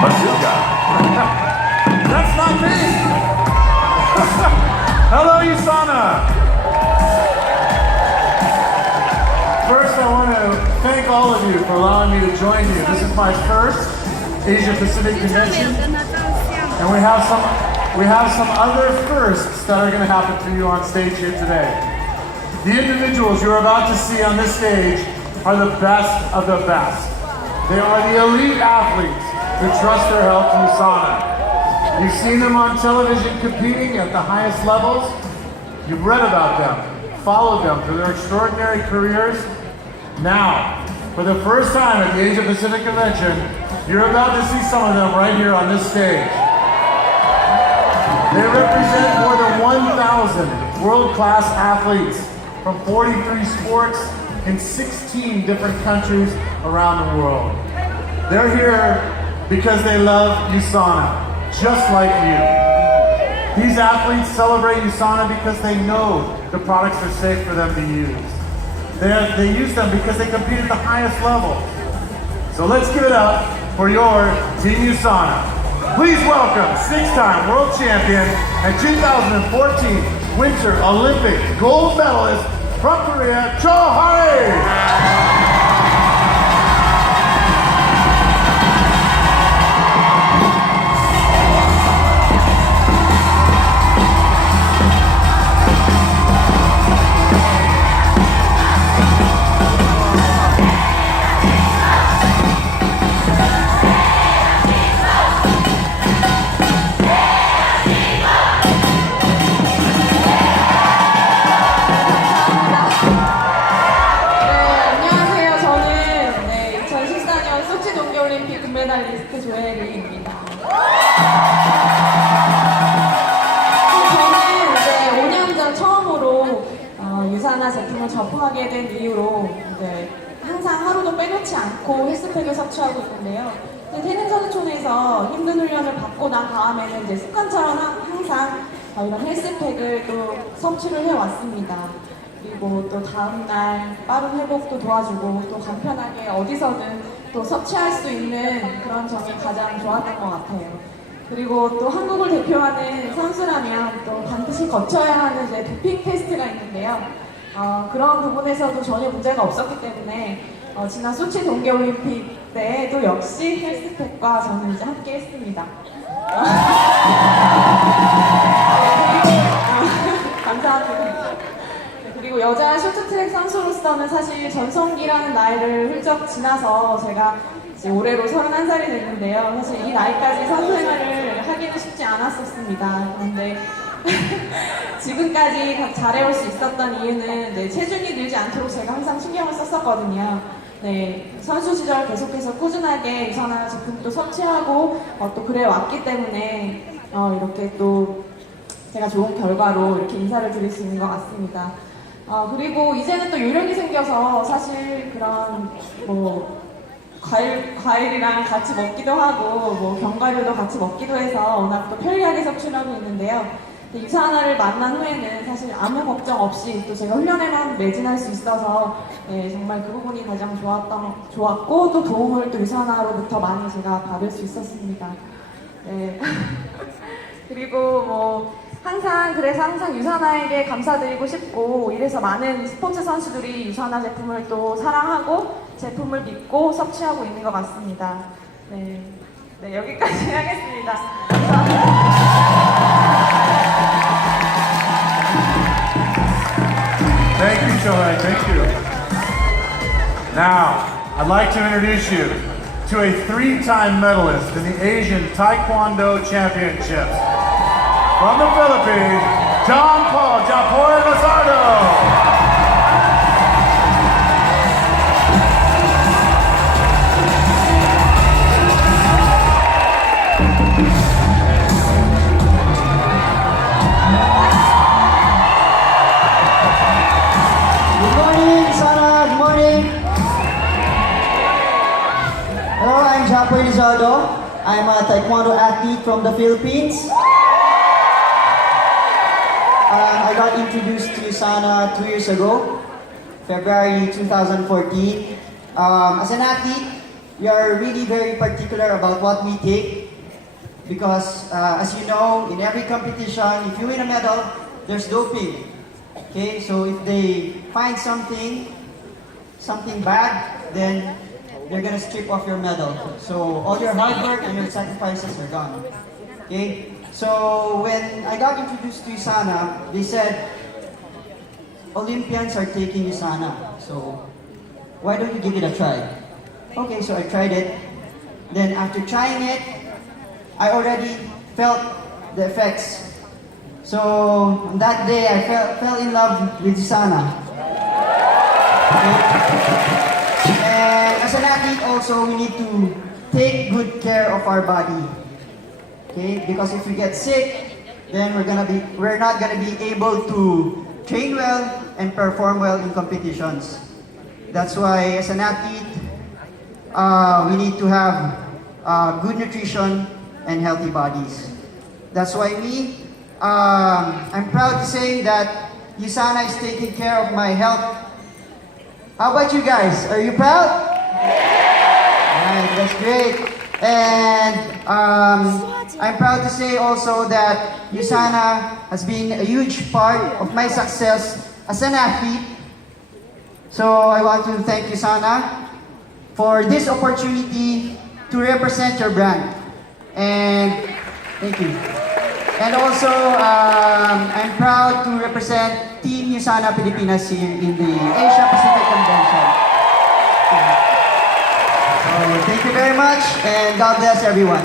Bazooka. That's not me. Hello, USANA. First, I want to thank all of you for allowing me to join you. This is my first Asia Pacific convention, and we have some other firsts that are going to happen for you on stage here today. The individuals you're about to see on this stage are the best of the best. They are the elite athletes who trust their health to USANA. You've seen them on television competing at the highest levels. You've read about them, followed them through their extraordinary careers. Now, for the first time at the Asia Pacific Convention, you're about to see some of them right here on this stage. They represent more than 1,000 world-class athletes from 43 sports in 16 different countries around the world. They're here because they love USANA, just like you. These athletes celebrate USANA because they know the products are safe for them to use. They use them because they compete at the highest level. So let's give it up for your Team USANA. Please welcome six-time world champion and 2014 Winter Olympic gold medalist from Korea, Cho Hare. 금메달리스트 조혜리입니다. 저는 이제 5년 전 처음으로 유사나 제품을 접하게 된 이후로 이제 항상 하루도 빼놓지 않고 헬스팩을 섭취하고 있는데요. 태릉선수촌에서 힘든 훈련을 받고 난 다음에는 이제 습관처럼 항상 이런 헬스팩을 또 섭취를 해왔습니다. 그리고 또 다음날 빠른 회복도 도와주고 또 간편하게 어디서든 또 섭취할 수 있는 그런 점이 가장 좋았던 것 같아요. 그리고 또 한국을 대표하는 선수라면 또 반드시 거쳐야 하는 이제 도핑 테스트가 있는데요. 그런 부분에서도 전혀 문제가 없었기 때문에 지난 소치 동계올림픽 때도 역시 헬스팩과 저는 이제 함께 했습니다. 감사합니다. 그리고 여자 쇼트트랙 선수로서는 사실 전성기라는 나이를 훌쩍 지나서 제가 이제 올해로 31살이 됐는데요. 사실 이 나이까지 선수 생활을 하기는 쉽지 않았었습니다. 그런데 지금까지 잘해올 수 있었던 이유는 체중이 늘지 않도록 제가 항상 신경을 썼었거든요. 선수 시절 계속해서 꾸준하게 유산화 제품도 섭취하고 또 그래 왔기 때문에 이렇게 또 제가 좋은 결과로 이렇게 인사를 드릴 수 있는 것 같습니다. 그리고 이제는 또 요령이 생겨서 사실 그런 과일이랑 같이 먹기도 하고 견과류도 같이 먹기도 해서 워낙 또 편리하게 섭취를 하고 있는데요. 유산화를 만난 후에는 사실 아무 걱정 없이 또 제가 훈련에만 매진할 수 있어서 정말 그 부분이 가장 좋았고 또 도움을 또 유산화로부터 많이 제가 받을 수 있었습니다. 그리고 그래서 항상 유산화에게 감사드리고 싶고 이래서 많은 스포츠 선수들이 유산화 제품을 또 사랑하고 제품을 믿고 섭취하고 있는 것 같습니다. 여기까지 하겠습니다. Thank you, Shohei. Thank you. Now, I'd like to introduce you to a three-time medalist in the Asian Taekwondo Championships. From the Philippines, John Paul Japoy Lizardo. Good morning, USANA. Good morning. Hello, I'm Japoy Lizardo. I'm a Taekwondo athlete from the Philippines. I got introduced to USANA 2 years ago, February 2014. As an athlete, we are really very particular about what we take because, as you know, in every competition, if you win a medal, there's doping. Okay, so if they find something bad, then they're gonna strip off your medal. So all your hard work and your sacrifices are gone. Okay, so when I got introduced to USANA, they said, Olympians are taking USANA, so why don't you give it a try? Okay, so I tried it. Then after trying it, I already felt the effects. So on that day, I fell in love with USANA. Okay? And as an athlete also, we need to take good care of our body. Okay? Because if we get sick, then we're not gonna be able to train well and perform well in competitions. That's why as an athlete, we need to have good nutrition and healthy bodies. That's why I'm proud to say that USANA is taking care of my health. How about you guys? Are you proud? Alright, that's great. And I'm proud to say also that USANA has been a huge part of my success as an athlete. So I want to thank USANA for this opportunity to represent your brand. And thank you. And also, I'm proud to represent Team USANA Pilipinas here in the Asia Pacific Convention. So thank you very much, and God bless everyone.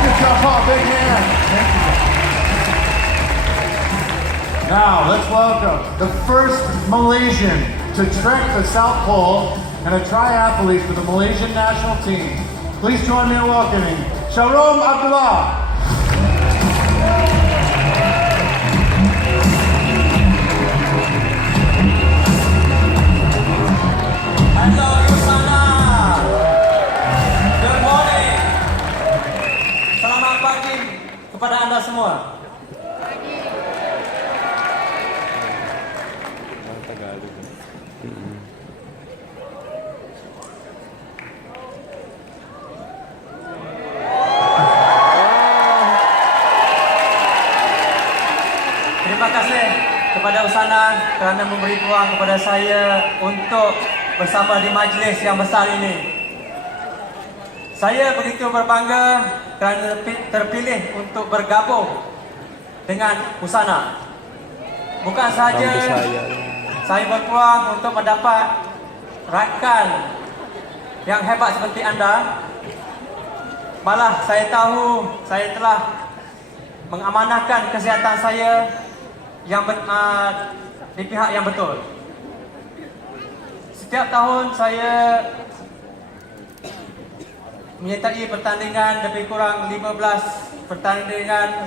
Good job, Paul. Big hand. Thank you. Now, let's welcome the first Malaysian to trek the South Pole and a triathlete for the Malaysian national team. Please join me in welcoming Sharom Abdullah. Hello USANA. Good morning. Selamat pagi kepada anda semua. Terima kasih kepada USANA kerana memberi peluang kepada saya untuk bersama di majlis yang besar ini. Saya begitu berbangga kerana terpilih untuk bergabung dengan USANA. Bukan sahaja saya berpeluang untuk mendapat rakan yang hebat seperti anda, malah saya tahu saya telah mengamanahkan kesihatan saya yang di pihak yang betul. Setiap tahun saya menyertai pertandingan lebih kurang 15 pertandingan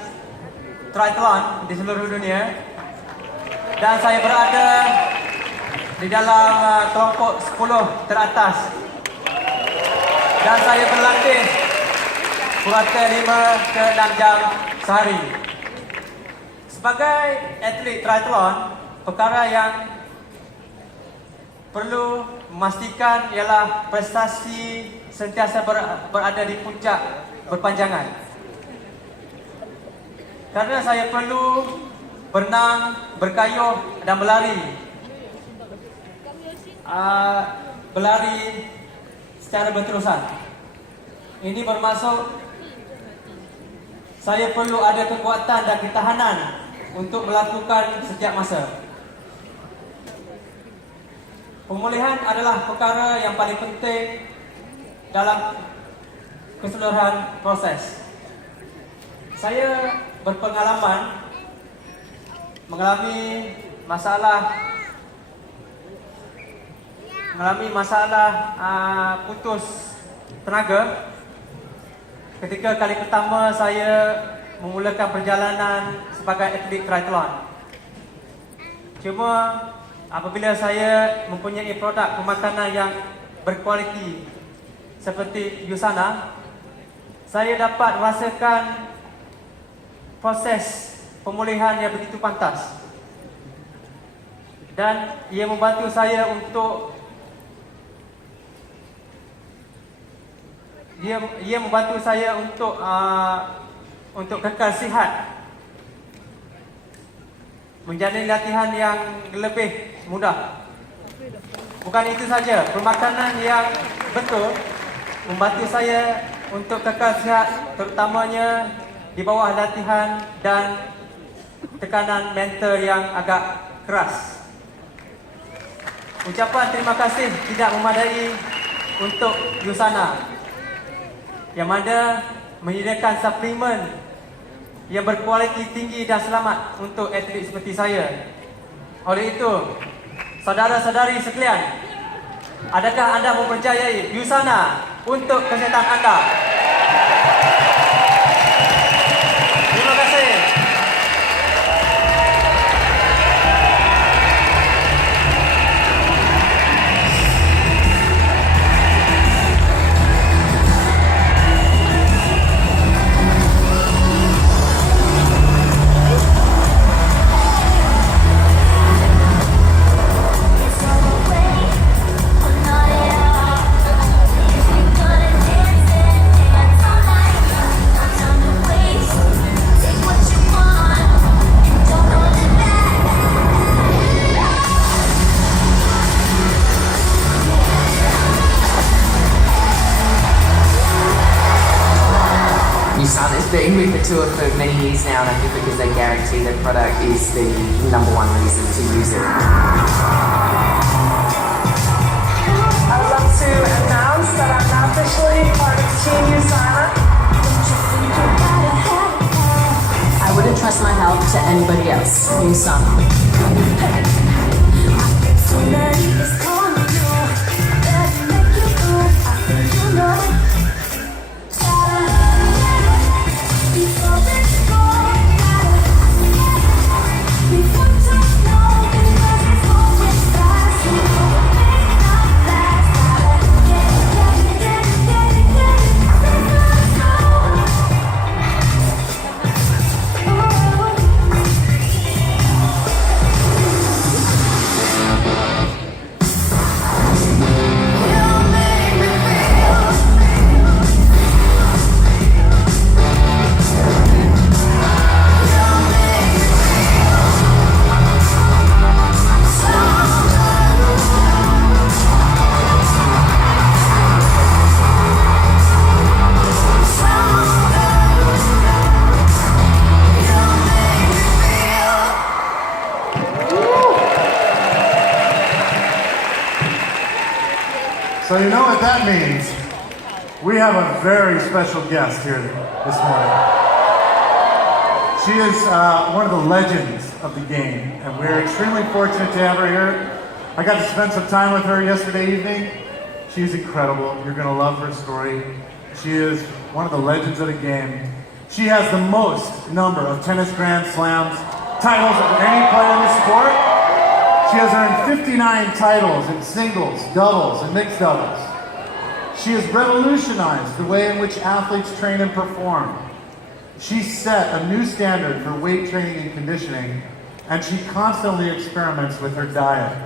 triathlon di seluruh dunia, dan saya berada di dalam kelompok 10 teratas, dan saya berlatih kurang 5 ke 6 jam sehari. Sebagai atlet triathlon, perkara yang perlu memastikan ialah prestasi sentiasa berada di puncak berpanjangan. Kerana saya perlu berenang, berkayuh dan berlari secara berterusan. Ini bermaksud saya perlu ada kekuatan dan ketahanan untuk melakukan setiap masa. Pemulihan adalah perkara yang paling penting dalam keseluruhan proses. Saya berpengalaman mengalami masalah putus tenaga ketika kali pertama saya memulakan perjalanan sebagai atlet triathlon. Cuma apabila saya mempunyai produk pemakanan yang berkualiti seperti USANA, saya dapat merasakan proses pemulihan yang begitu pantas, dan ia membantu saya untuk ia membantu saya untuk kekal sihat, menjalani latihan yang lebih mudah. Bukan itu saja, permakanan yang betul membantu saya untuk kekal sihat, terutamanya di bawah latihan dan tekanan mental yang agak keras. Ucapan terima kasih tidak memadai untuk USANA yang mana menyediakan suplemen yang berkualiti tinggi dan selamat untuk atlet seperti saya. Oleh itu, saudara-saudari sekalian, adakah anda mempercayai USANA untuk kesihatan anda? Terima kasih. USANA's been with the tour for many years now, and I think because they guarantee their product is the number one reason to use it. I would love to announce that I'm now officially part of Team USANA. I wouldn't trust my health to anybody else. USANA. So you know what that means. We have a very special guest here this morning. She is one of the legends of the game, and we're extremely fortunate to have her here. I got to spend some time with her yesterday evening. She's incredible. You're going to love her story. She is one of the legends of the game. She has the most number of tennis Grand Slams titles of any player in the sport. She has earned 59 titles in singles, doubles, and mixed doubles. She has revolutionized the way in which athletes train and perform. She set a new standard for weight training and conditioning, and she constantly experiments with her diet.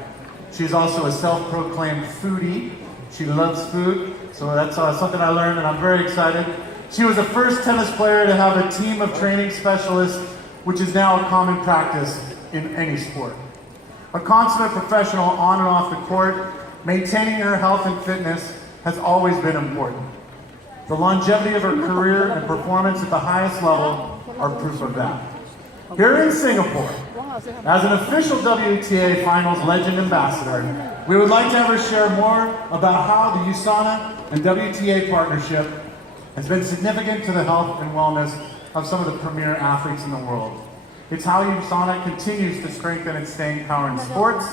She's also a self-proclaimed foodie. She loves food, so that's something I learned, and I'm very excited. She was the first tennis player to have a team of training specialists, which is now a common practice in any sport. A consummate professional on and off the court, maintaining her health and fitness has always been important. The longevity of her career and performance at the highest level are proof of that. Here in Singapore, as an official WTA Finals Legend Ambassador, we would like to have her share more about how the USANA and WTA partnership has been significant to the health and wellness of some of the premier athletes in the world. It's how USANA continues to strengthen its staying power in sports,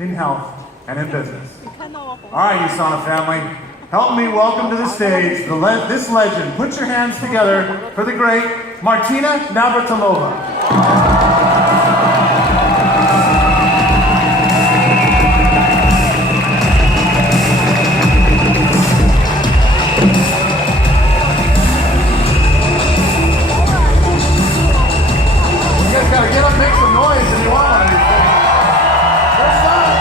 in health, and in business. All right, USANA family, help me welcome to the stage this legend. Put your hands together for the great Martina Navratilova. Gotta get up, make some noise if you want anything. First time.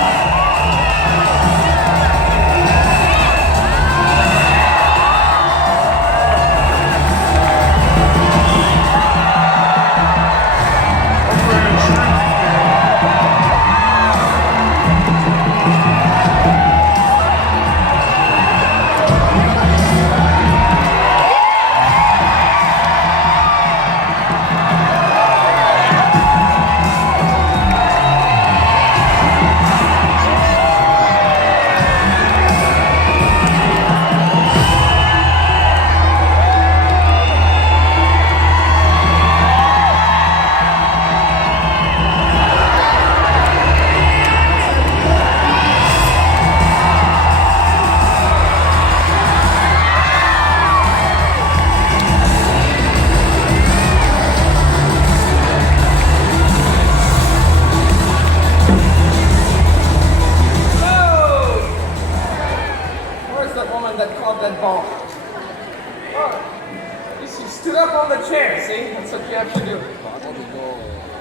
You stood up on the chair, see? That's what you have to do.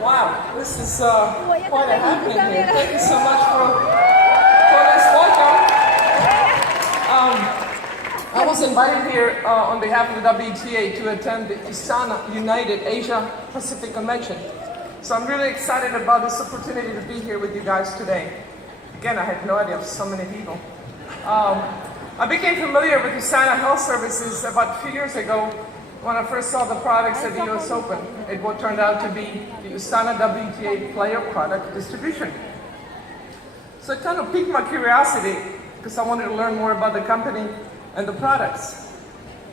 Wow, this is quite a happening here. Thank you so much for this welcome. I was invited here on behalf of the WTA to attend the USANA United Asia Pacific Convention. So I'm really excited about this opportunity to be here with you guys today. Again, I had no idea of so many people. I became familiar with USANA Health Services about a few years ago when I first saw the products at the US Open. It what turned out to be the USANA WTA player product distribution. So it kind of piqued my curiosity because I wanted to learn more about the company and the products.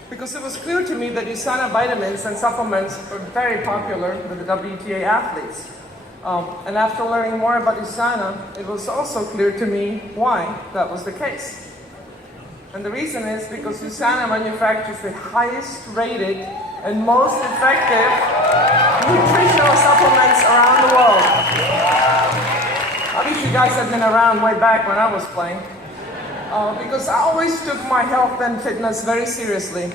Because it was clear to me that USANA vitamins and supplements are very popular with the WTA athletes. And after learning more about USANA, it was also clear to me why that was the case. And the reason is because USANA manufactures the highest rated and most effective nutritional supplements around the world. I wish you guys had been around way back when I was playing. Because I always took my health and fitness very seriously.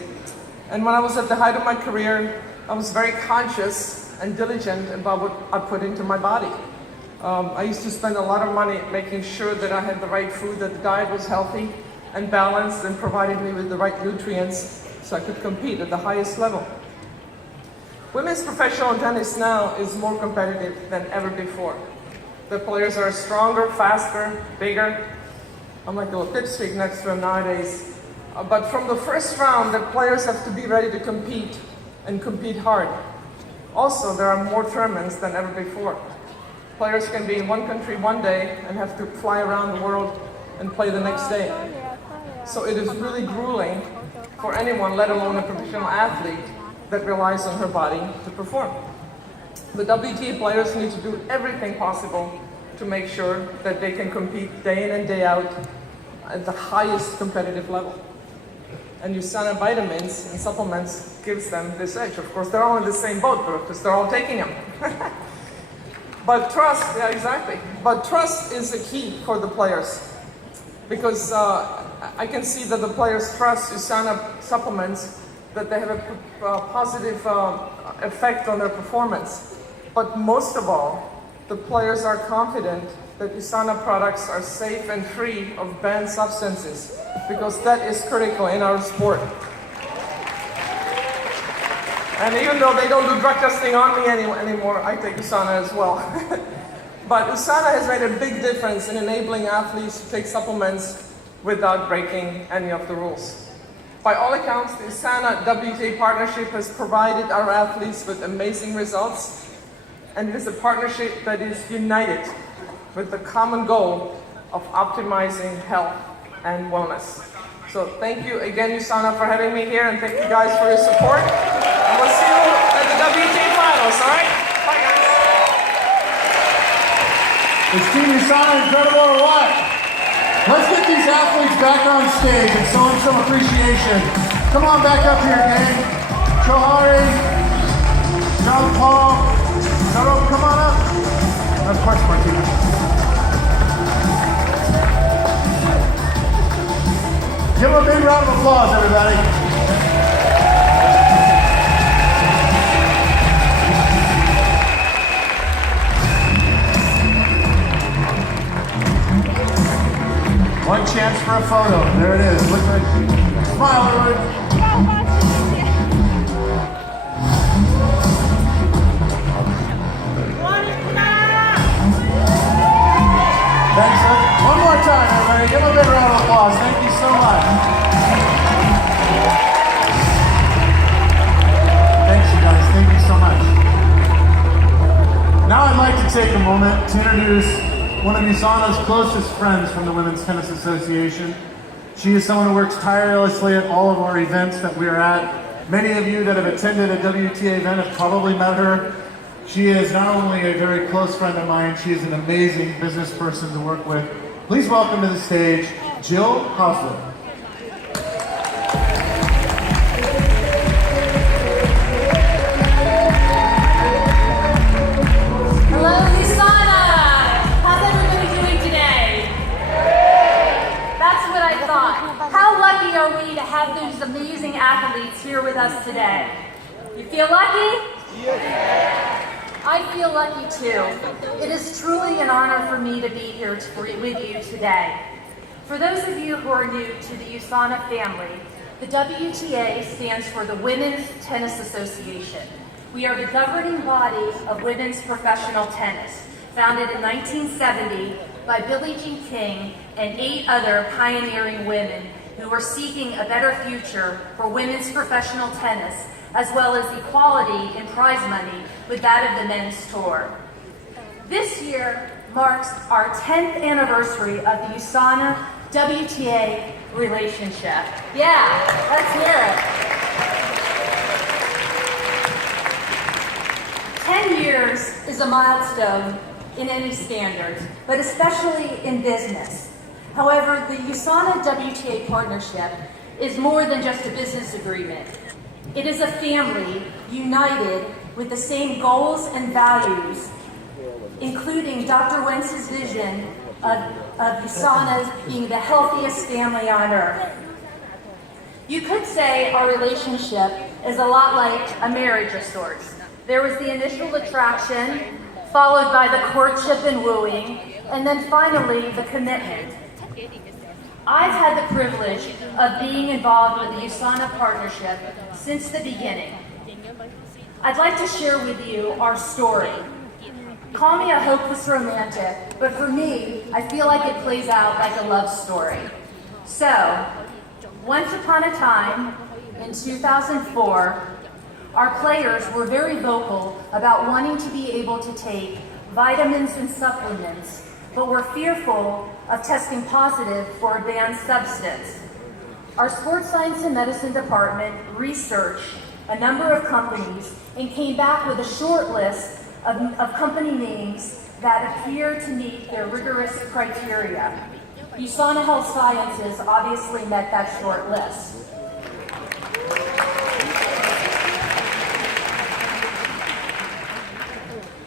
And when I was at the height of my career, I was very conscious and diligent about what I put into my body. I used to spend a lot of money making sure that I had the right food, that the diet was healthy and balanced and provided me with the right nutrients so I could compete at the highest level. Women's professional tennis now is more competitive than ever before. The players are stronger, faster, bigger. I'm like a little pipstick next to them nowadays. But from the first round, the players have to be ready to compete and compete hard. Also, there are more tournaments than ever before. Players can be in one country one day and have to fly around the world and play the next day. So it is really grueling for anyone, let alone a professional athlete, that relies on her body to perform. The WTA players need to do everything possible to make sure that they can compete day in and day out at the highest competitive level. And USANA vitamins and supplements gives them this edge. Of course, they're all in the same boat because they're all taking them. But trust, yeah, exactly. But trust is the key for the players. Because I can see that the players trust USANA supplements, that they have a positive effect on their performance. But most of all, the players are confident that USANA products are safe and free of banned substances, because that is critical in our sport. And even though they don't do drug testing on me anymore, I take USANA as well. But USANA has made a big difference in enabling athletes to take supplements without breaking any of the rules. By all accounts, the USANA WTA partnership has provided our athletes with amazing results, and it is a partnership that is united with the common goal of optimizing health and wellness. So thank you again, USANA, for having me here, and thank you guys for your support. And we'll see you at the WTA finals, all right? Bye, guys. Is Team USANA incredible or what? Let's get these athletes back on stage and show them some appreciation. Come on back up here, gang. Johari, John Paul, Naro, come on up. Of course, Martina. Give them a big round of applause, everybody. One chance for a photo. There it is. Look like, smile, everybody. Thanks. One more time, everybody. Give them a big round of applause. Thank you so much. Thanks, you guys. Thank you so much. Now I'd like to take a moment to introduce one of USANA's closest friends from the Women's Tennis Association. She is someone who works tirelessly at all of our events that we are at. Many of you that have attended a WTA event have probably met her. She is not only a very close friend of mine, she is an amazing business person to work with. Please welcome to the stage, Jill Hoffler. How lucky are we to have those amazing athletes here with us today. You feel lucky? I feel lucky too. It is truly an honor for me to be here with you today. For those of you who are new to the USANA family, the WTA stands for the Women's Tennis Association. We are the governing body of women's professional tennis, founded in 1970 by Billie Jean King and 8 other pioneering women who were seeking a better future for women's professional tennis, as well as equality in prize money with that of the men's tour. This year marks our 10th anniversary of the USANA WTA relationship. Yeah, let's hear it. 10 years is a milestone in any standard, but especially in business. However, the USANA WTA partnership is more than just a business agreement. It is a family united with the same goals and values, including Dr. Wentz's vision of USANA being the healthiest family on earth. You could say our relationship is a lot like a marriage of sorts. There was the initial attraction, followed by the courtship and wooing, and then finally the commitment. I've had the privilege of being involved with the USANA partnership since the beginning. I'd like to share with you our story. Call me a hopeless romantic, but for me, I feel like it plays out like a love story. So, once upon a time, in 2004, our players were very vocal about wanting to be able to take vitamins and supplements, but were fearful of testing positive for a banned substance. Our Sports Science and Medicine department researched a number of companies and came back with a short list of company names that appear to meet their rigorous criteria. USANA Health Sciences obviously met that short list.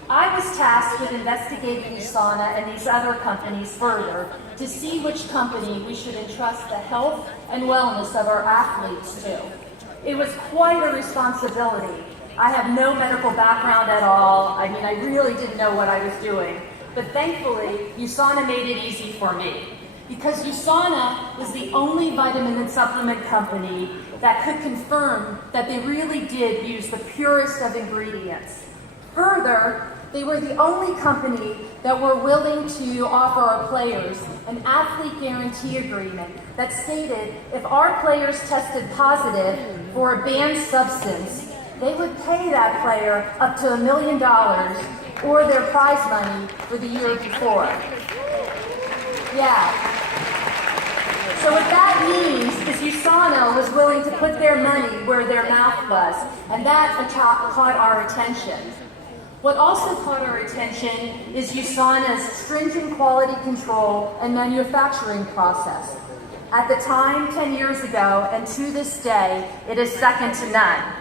I was tasked with investigating USANA and these other companies further to see which company we should entrust the health and wellness of our athletes to. It was quite a responsibility. I have no medical background at all. I mean, I really didn't know what I was doing. But thankfully, USANA made it easy for me, because USANA was the only vitamin and supplement company that could confirm that they really did use the purest of ingredients. Further, they were the only company that were willing to offer our players an athlete guarantee agreement that stated if our players tested positive for a banned substance, they would pay that player up to $1 million or their prize money for the year before. Yeah. So what that means is USANA was willing to put their money where their mouth was, and that caught our attention. What also caught our attention is USANA's stringent quality control and manufacturing process. At the time, 10 years ago, and to this day, it is second to none.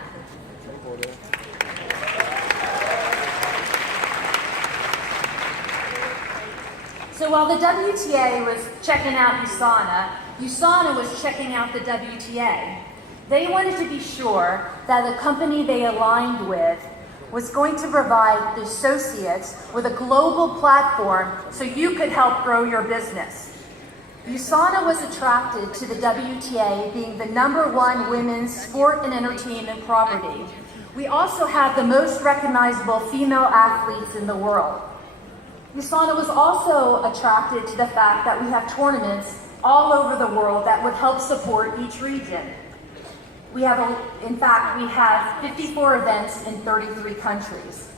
So while the WTA was checking out USANA, USANA was checking out the WTA. They wanted to be sure that the company they aligned with was going to provide the associates with a global platform so you could help grow your business. USANA was attracted to the WTA being the #1 women's sport and entertainment property. We also have the most recognizable female athletes in the world. USANA was also attracted to the fact that we have tournaments all over the world that would help support each region. In fact, we have 54 events in 33 countries.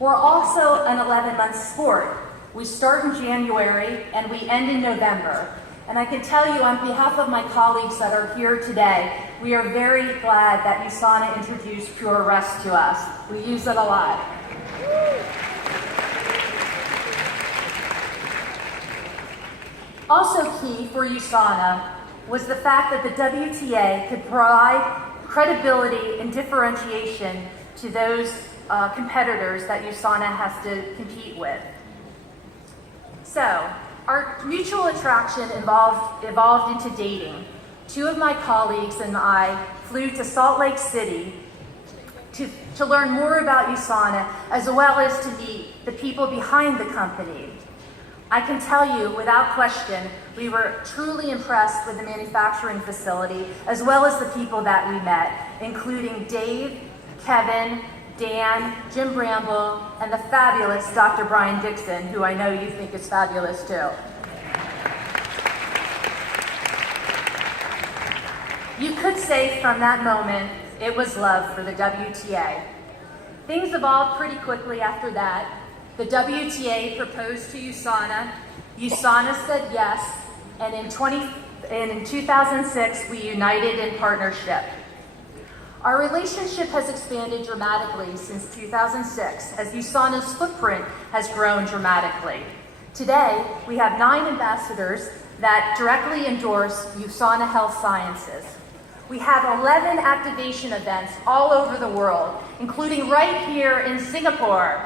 We're also an 11-month sport. We start in January and we end in November. And I can tell you on behalf of my colleagues that are here today, we are very glad that USANA introduced Pure Rest to us. We use it a lot. Also key for USANA was the fact that the WTA could provide credibility and differentiation to those competitors that USANA has to compete with. So, our mutual attraction evolved into dating. 2 of my colleagues and I flew to Salt Lake City to learn more about USANA, as well as to meet the people behind the company. I can tell you, without question, we were truly impressed with the manufacturing facility, as well as the people that we met, including Dave, Kevin, Dan, Jim Bramble, and the fabulous Dr. Brian Dixon, who I know you think is fabulous too. You could say from that moment, it was love for the WTA. Things evolved pretty quickly after that. The WTA proposed to USANA. USANA said yes, and in 2006, we united in partnership. Our relationship has expanded dramatically since 2006, as USANA's footprint has grown dramatically. Today, we have 9 ambassadors that directly endorse USANA Health Sciences. We have 11 activation events all over the world, including right here in Singapore.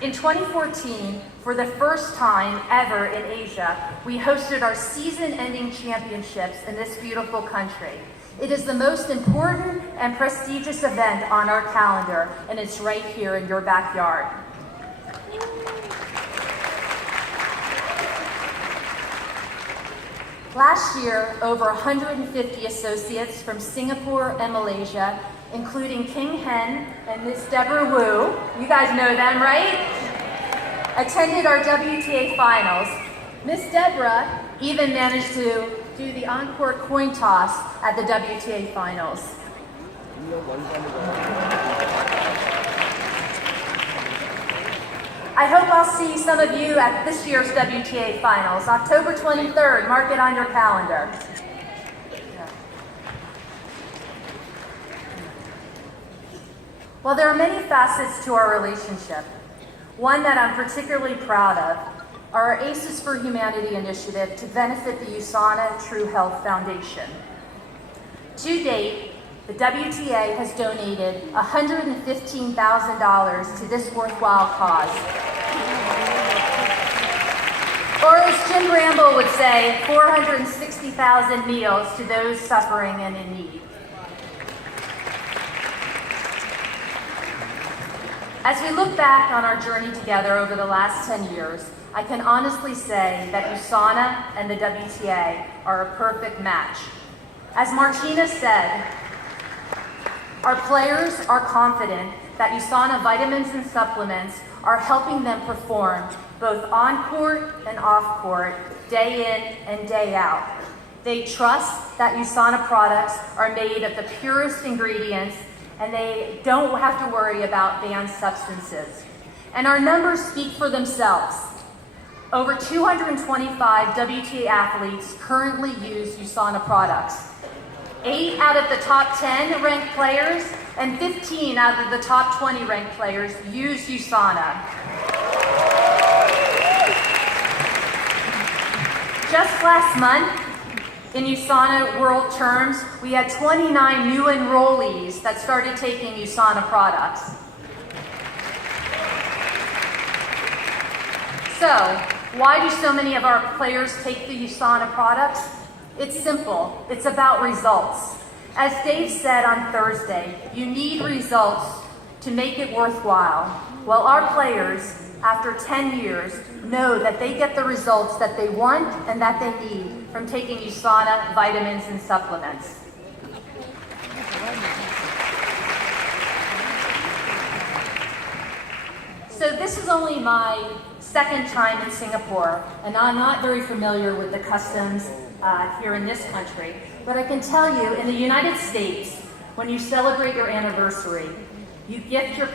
In 2014, for the first time ever in Asia, we hosted our season-ending championships in this beautiful country. It is the most important and prestigious event on our calendar, and it's right here in your backyard. Last year, over 150 associates from Singapore and Malaysia, including King Hen and Miss Deborah Wu, you guys know them, right? Attended our WTA finals. Miss Deborah even managed to do the encore coin toss at the WTA finals. I hope I'll see some of you at this year's WTA finals, October 23rd. Mark it on your calendar. While there are many facets to our relationship, one that I'm particularly proud of are our Aces for Humanity initiative to benefit the USANA True Health Foundation. To date, the WTA has donated $115,000 to this worthwhile cause. Or as Jim Bramble would say, 460,000 meals to those suffering and in need. As we look back on our journey together over the last 10 years, I can honestly say that USANA and the WTA are a perfect match. As Martina said, our players are confident that USANA vitamins and supplements are helping them perform both on court and off court, day in and day out. They trust that USANA products are made of the purest ingredients, and they don't have to worry about banned substances. And our numbers speak for themselves. Over 225 WTA athletes currently use USANA products. 8 out of the top 10 ranked players and 15 out of the top 20 ranked players use USANA. Just last month, in USANA World Terms, we had 29 new enrollees that started taking USANA products. So, why do so many of our players take the USANA products? It's simple. It's about results. As Dave said on Thursday, you need results to make it worthwhile. Well, our players, after 10 years, know that they get the results that they want and that they need from taking USANA vitamins and supplements. So this is only my second time in Singapore, and I'm not very familiar with the customs here in this country, but I can tell you in the United States, when you celebrate your anniversary, you gift your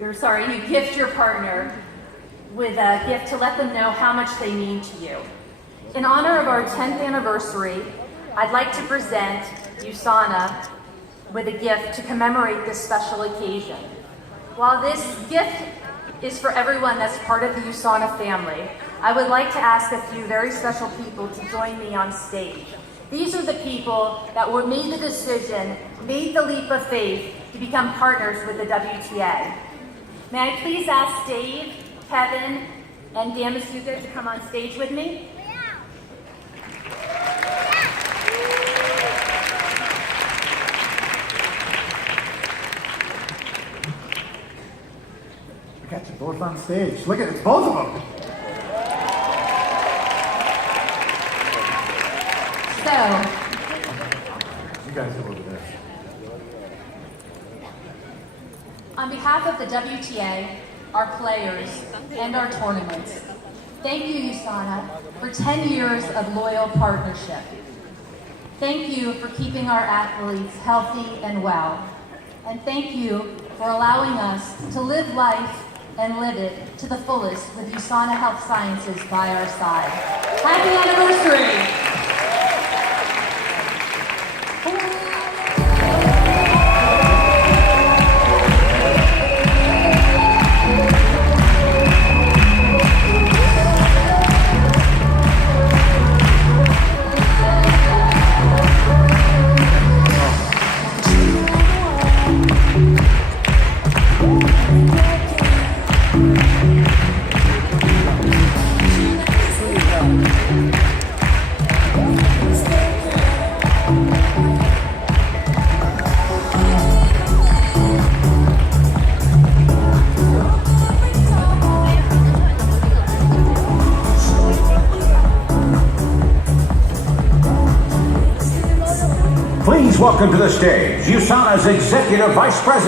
you gift your partner with a gift to let them know how much they mean to you. In honor of our 10th anniversary, I'd like to present USANA with a gift to commemorate this special occasion. While this gift is for everyone that's part of the USANA family, I would like to ask a few very special people to join me on stage. These are the people that made the decision, made the leap of faith to become partners with the WTA. May I please ask Dave, Kevin, and Damasuka to come on stage with me. We got you both on stage. Look at it, it's both of them. So, You guys go over there. on behalf of the WTA, our players, and our tournaments, thank you, USANA, for 10 years of loyal partnership. Thank you for keeping our athletes healthy and well. And thank you for allowing us to live life and live it to the fullest with USANA Health Sciences by our side. Happy anniversary! Please welcome to the stage USANA's Executive Vice President.